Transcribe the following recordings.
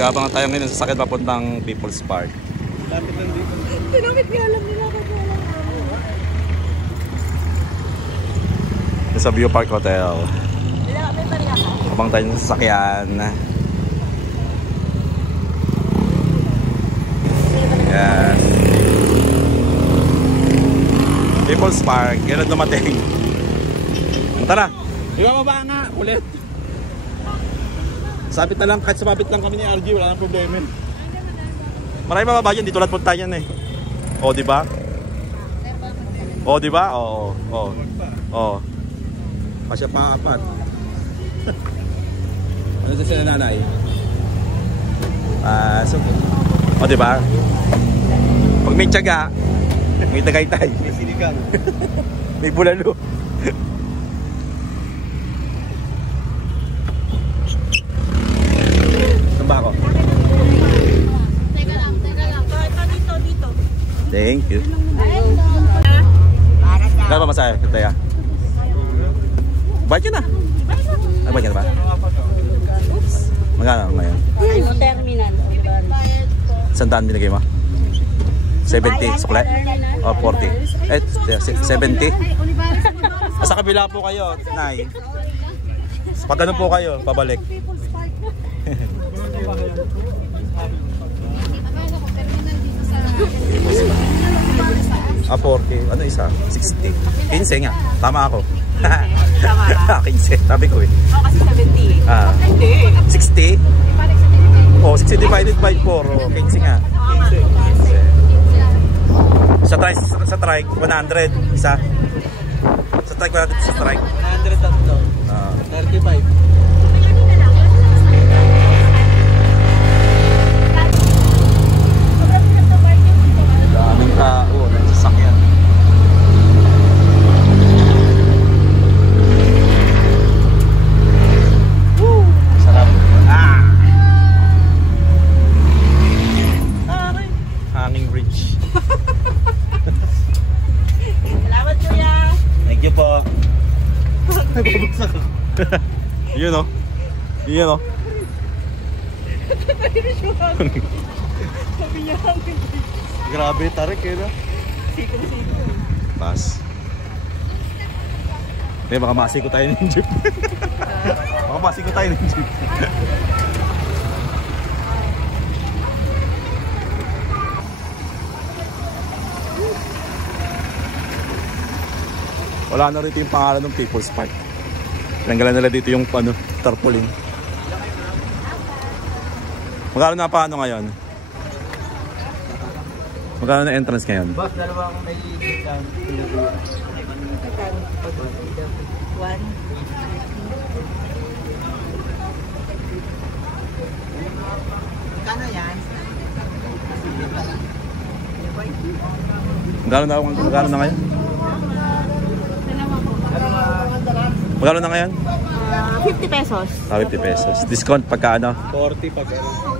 Nag-aabang tayo ngayon sa sakit papuntang People's Park. Lapit lang dito. Tinamit nga alam nila kasi walang Sa View Park Hotel. may bariya ka? Abang tayo sa sasakyan. Yan. People's Park. Yan ang dumating. Tara. Ibababa nga, ulit. Sabit na lang, kahit sabit lang kami ni RG, wala nang problema. Marami mababa dyan, dito lahat punta yan eh. O, di ba? O, di ba? Oo. Oo. Oo. Pasya pa apat. Ano sa sila nanay? So, o, di ba? Pag may tiyaga, may tagaytay. May sinigang. May bulalo. Saan ba ako? Teka lang. Dito. Thank you. Para sa... Kaya ba masaya? Kaya. Bayad yun na. Ay, bayad ka na ba? Oops. Magkano ngayon? Ano terminal? 100 binigay mo? 70 sukle? O 40? Eh, 70? Sa kabila po kayo, Nay. Pag ano po kayo, pabalik. 40. Ano isa? 60. 15 nga. Tama ako. Tama ka? 15. Sabi ko eh. Oo, kasi 70. Ah. Hindi. 60? Oh, 60 divided by 4. Oh, 15 nga. 15. Sa trike, 100. Isa. Sa trike, 100 sa trike. 100 tatlo. 35. Daming tao, ng sasakyan. Woo! Sarap. Hanging bridge. Salamat, kuya. Thank you po. Ay, babagsak ako. Yun o. Yun o. Sabi niya hangin. Grabe, tarik eh, no? Sikong-siko. Pass. Hindi, baka masiko tayo ng jeep. Baka masiko tayo ng jeep. Wala na rito yung pangalan ng People's Park. Tinanggalan nila dito yung ano, tarpaulin. Magkano na paano ngayon? Magkano na entrance ngayon? Boss, dalawa akong may discount. One. Kano yan? Magkano na ngayon? Magkano na ngayon? 50 pesos. 50 pesos. Discount pagka ano? 40 pag ano.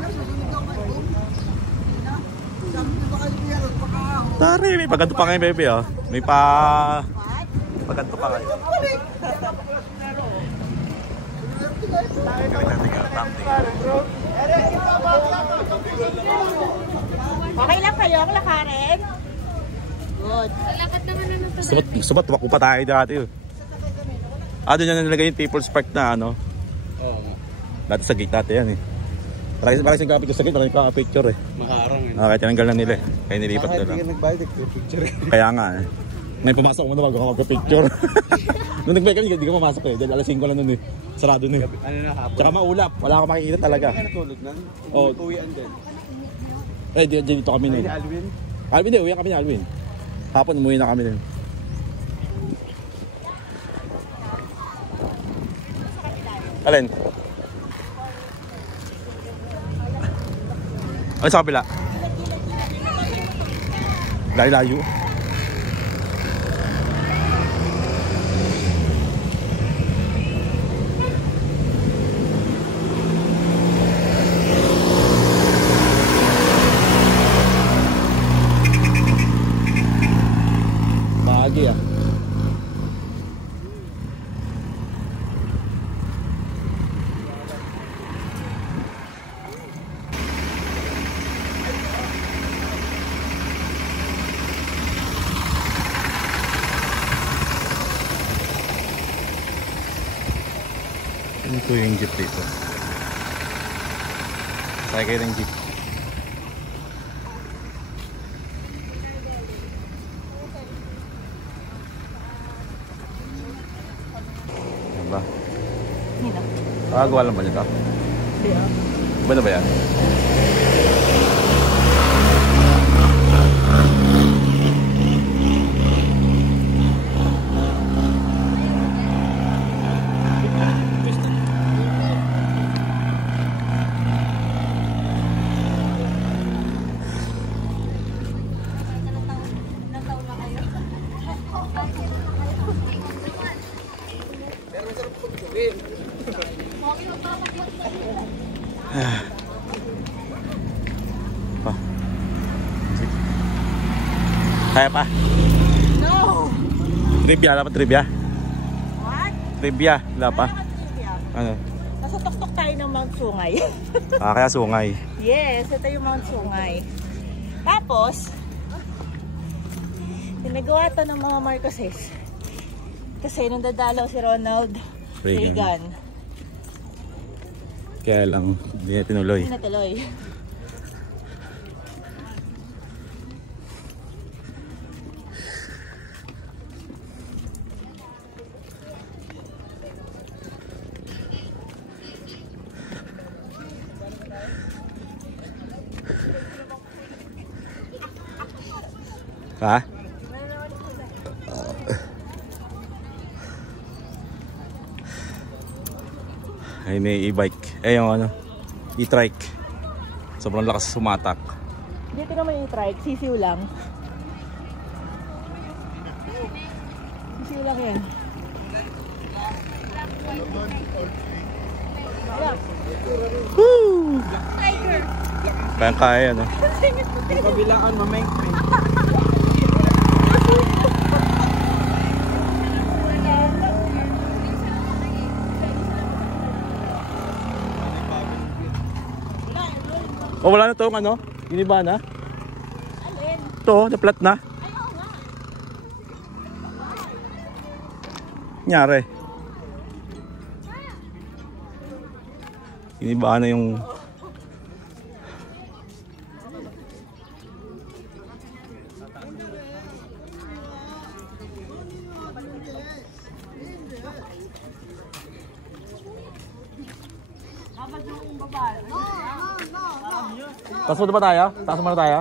Tari, may paganto pa ngayon, baby, oh. May paganto pa ngayon. Okay lang kayo ang lakarin? Good. Lakad naman na nito. Subat, tumakbo pa tayo dati, oh. Doon yan nilagay yung People's Park na, ano? Oo. Dati sa gate dati yan, eh. Maraming kapit sa gate, maraming picture, eh. Maharang eh. Kaya tinanggal na nila, eh. Kaya nilipat na lang. Kahit hindi ka nagbayad, picture eh. Kaya nga, eh. Ngayon pumasok mo na bago ka magka-picture. Nung nag-bike kami, hindi ka mamasok, eh. Dahil alas 5 lang nun, eh. Sarado na, eh. Ano na hapon? Tsaka maulap, wala akong makikita talaga. Kaya natulog na? Oo. Uwian din. Eh, dito kami nun. Ay, Alvin? Alvin, uwi kami ni Alvin. Hapon, umuwi na kami din. Alin? Ano sa kabila? Layo-layo. Bahagi ah. Ito yung jeep dito. Sakay kayo ng jeep. Yan ba? Nino. Gawa lang ba nito? Hindi ah. Ba na ba yan? Pa. Kaya pa? No! Trivia, dapat trivia. What? Trivia, wala pa. Ano? Nasa tuktok tayo ng Mount Sungay. Kaya sungay. Yes, ito yung Mount Sungay. Tapos, pinagawa to ng mga Marcoses. Kasi nung dadalaw si Ronald Reagan. Kaya lang, hindi na tinuloy. Hindi natuloy. Ha? Ay, may e-bike. Yung ano, e-trike. Sobrang lakas sumatak. Dito naman yung trike, sisiw lang. Sisiw lang yan. Woo! Kaya, no? Kabilaan, mameng. Oh, wala na to yung ano? Giniba na? Alin? Ito, na-flat na. Ay, oo nga. Nyari. Giniba na yung... Taas mo ba tayo? Taas mo na tayo?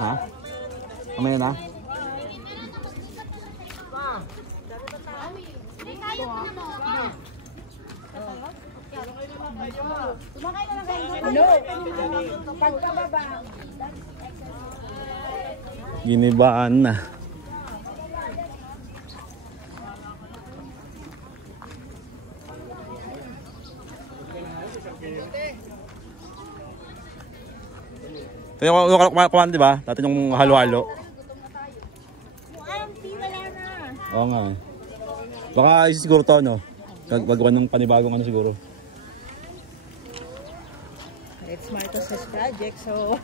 Ha? Mamaya na? Ginibaan na. Ito yung kumain, di ba? Dati yung halo-halo. Oo nga eh. Baka siguro to, no? Gagawa ng panibagong ano siguro. It's Marcos's project, so...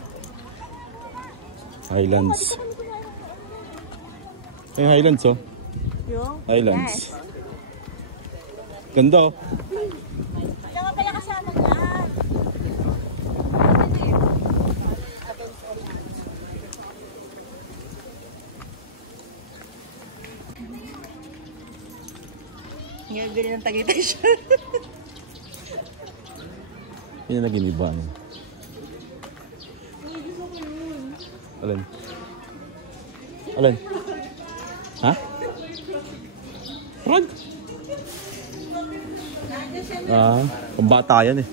Highlands. Yung Highlands, oh. Yung? Highlands. Yes. Ganda, oh. Kaya nga pala kasama niya. Ngayon bili ng Tagaytay siya. Yun na giniba, no? Alin? Alin? Ha? Frog? Pambata yan eh.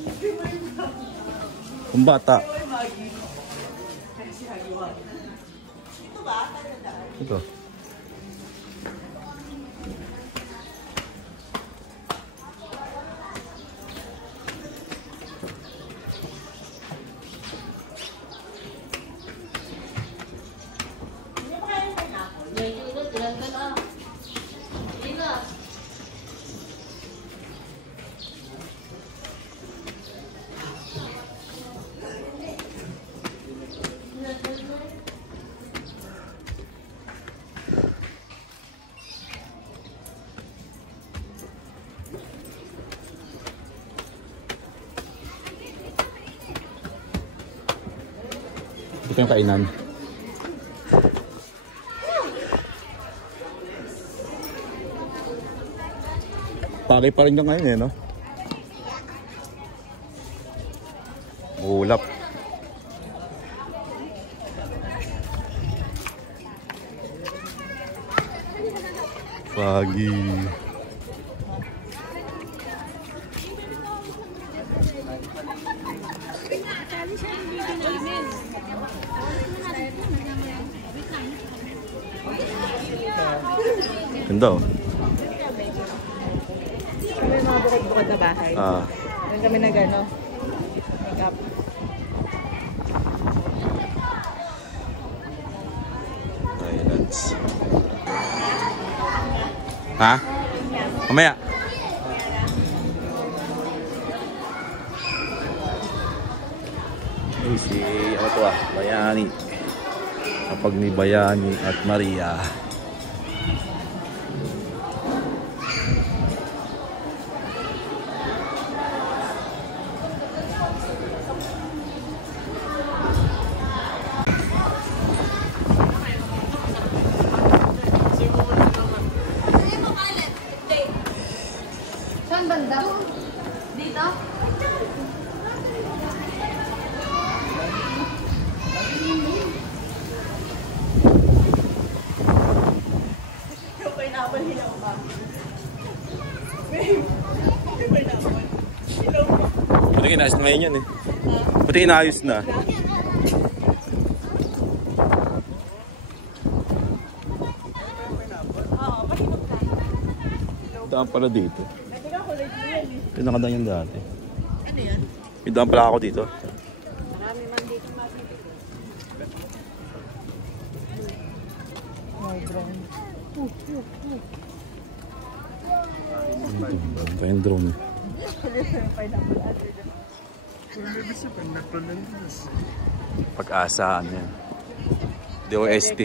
Pambata. Ito. Ito yung kainan. Pagay pa rin yung ngayon eh, no? Ulap. Pagi. Ganda oh. May mga bukod-bukod na bahay. Doon kami nag ano, make up. Islands. Ha? Mamaya. Ay, si ano to ah, Bayani. Kapag ni Bayani at Maria. Saan banda? Dito? Buti inayos na ngayon yan eh. Buti inayos na. Daan pala dito. Pinakadaan yan dati. Ano yan? May daan pala ako dito. Marami man dito makikita. Oh, drone. Ito yung drone. Pag-asa, ano yan? DOST.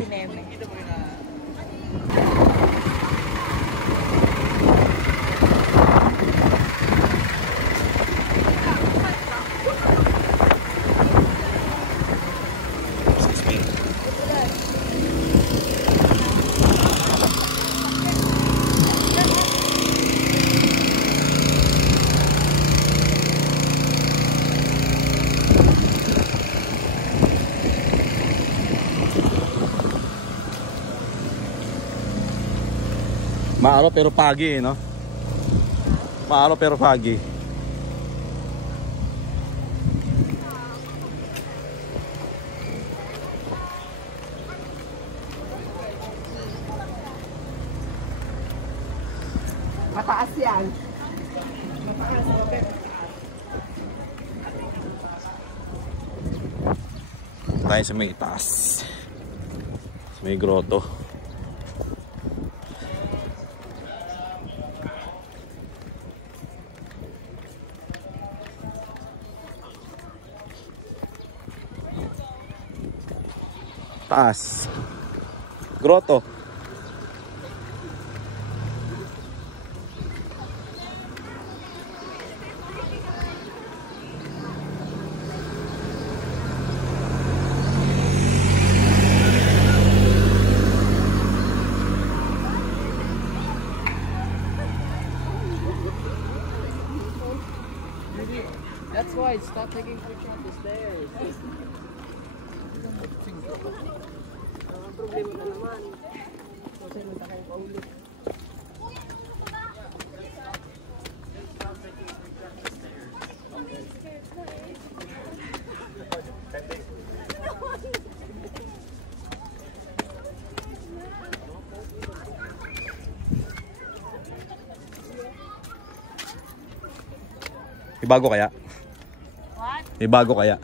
Maaraw pero pagi, no? Maaraw pero pagi. Mataas yan. Mataas, okay. Tayo sa may itaas. Sa may grotto. Taas. Grotto. That's why, stop taking pictures of the stairs. Ang problema na naman. Kasi nagta kayo paulit. Ibago kaya? What? Ibago kaya?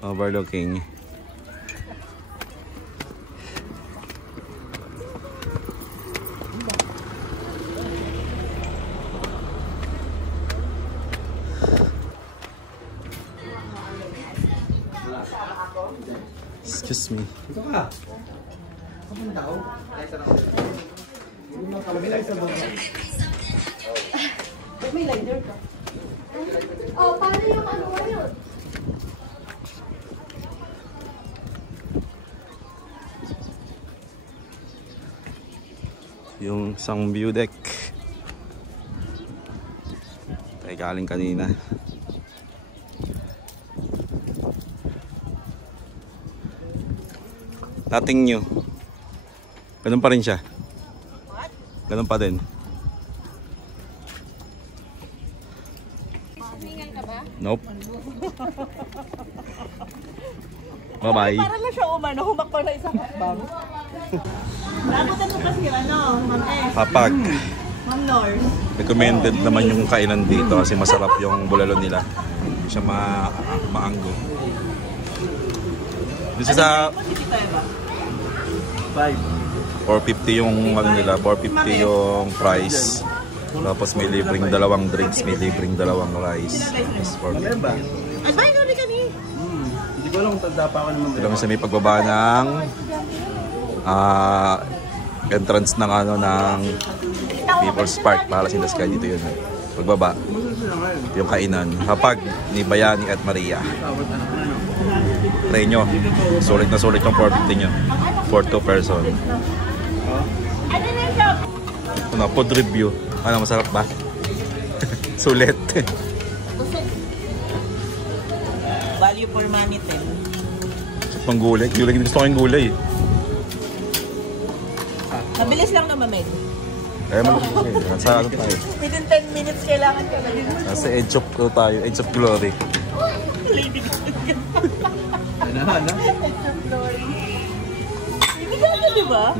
Overlooking. Excuse me. Ito ka. Kapunta ako. May lighter ka. Oh, paano yung ano ngayon? yung isang view deck. Tayo galing kanina. Nothing new. Ganun pa rin siya. Ganun pa din. Humingan ka ba? Nope. Bye-bye. Para na siya umano, humakpa na isang hakbang. Nabutan mo kasi Ma'am S. Hapag. Ma'am Nor. Recommended naman yung kainan dito kasi masarap yung bulalo nila. Hindi siya maanggo. Dito sa 450 yung ano nila, 450 yung price. Tapos may libreng dalawang drinks, may libreng dalawang rice. Yes, 450. Advise kami kani. Hindi ko alam kung tanda pa ako naman. Ito lang sa may pagbaba ng entrance ng ano ng People's Park para sa Sky dito yun. Pagbaba. Yung kainan. Hapag ni Bayani at Maria. Try nyo. Sulit na sulit yung 450 nyo. For 2 person. Ano na siya? Ano, food review. Ano, masarap ba? Sulit. Value for money, ten. Pang gulay. Gusto ko yung gulay. Mabilis lang naman, Meg. Kaya sa ano tayo? Within 10 minutes kailangan ka na din. Nasa Edge of tayo. Edge of Glory. Lady ka. Ano? Glory. Hindi ka na, di ba?